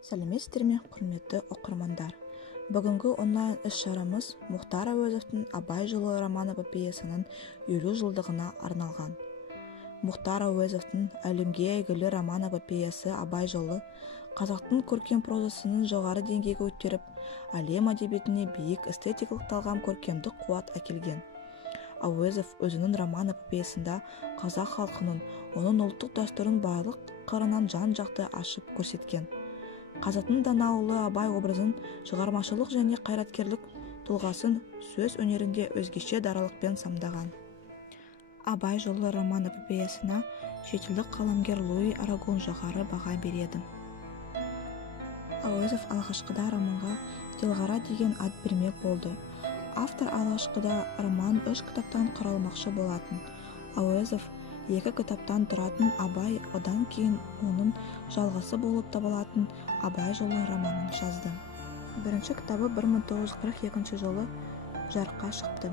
Сәлеметсіздер ме, құрметті оқырмандар. Бүгінгі онлайн іс-шарамыз Мұхтар Әуезовтің «Абай жолы» роман-эпопеясының 50 жылдығына арналған. Мұхтар Әуезовтың әлемге әйгілі роман-эпопеясы «Абай жолы» қазақтың көркем прозасының жоғары деңгейге көтеріп, әлем әдебиетіне биік эстетикалық талғам көркемдік қуат әкелген. Әуезов өзінің роман-эпопеясында қазақ халқының, оның ұлттық дәстүрін барлық қырынан жан-жақты ашып көрсеткен. Қазақтың дана ұлы Абай образын, шығармашылық және қайраткерлік тұлғасын сөз өнерінде өзгеше даралықпен самдаған. Абай жолы роман-эпопеясына шетелдік қаламгер Луи Арагон жоғары баға береді. Әуезов алғашқыда романға «Телғара» деген ат бермек болды. Автор алғашқыда роман 3 кітаптан құралмақшы болатын. Әуезов 2 кітаптан тұратын Абай, одан кейін оның жалғасы болып табылатын «Абай жолы» романын жазды. Бірінші кітабы 1942 жылы жарыққа шықты.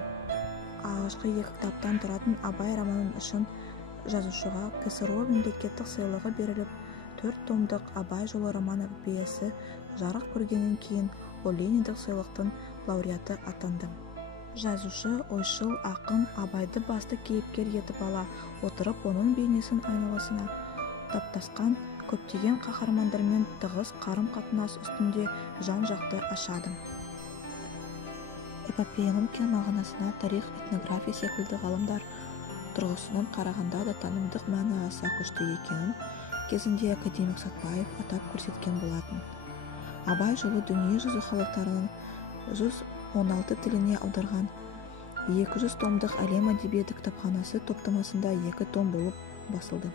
Алғашқы 2 кітаптан тұратын Абай романын үшін жазушыға КСРО мемлекеттік сыйлығы беріліп, 4 томдық «Абай жолы» роман-эпопеясы жарық көргеннен кейін ол Лениндік сыйлықтың лауреаты атанды. Жазушы ойшыл ақын Абайды басты кейіпкер етіп ала отырып, оның бейнесін айналасына таптасқан көптеген қаһармандармен тығыз қарым-қатынас үстінде жан-жақты ашады. Эпопеяның кең мағынасына тарих, этнография секілді ғалымдар тұрғысынан қарағанда да танымдық мәні аса күшті екенін кезінде академик Сатпаев атап көрсеткен болатын. Абай жолы дүние жүзі халықтарының 116 тіліне аударған 200 томдық әлем әдебиеті кітапханасы топтамасында 2 том болып басылды.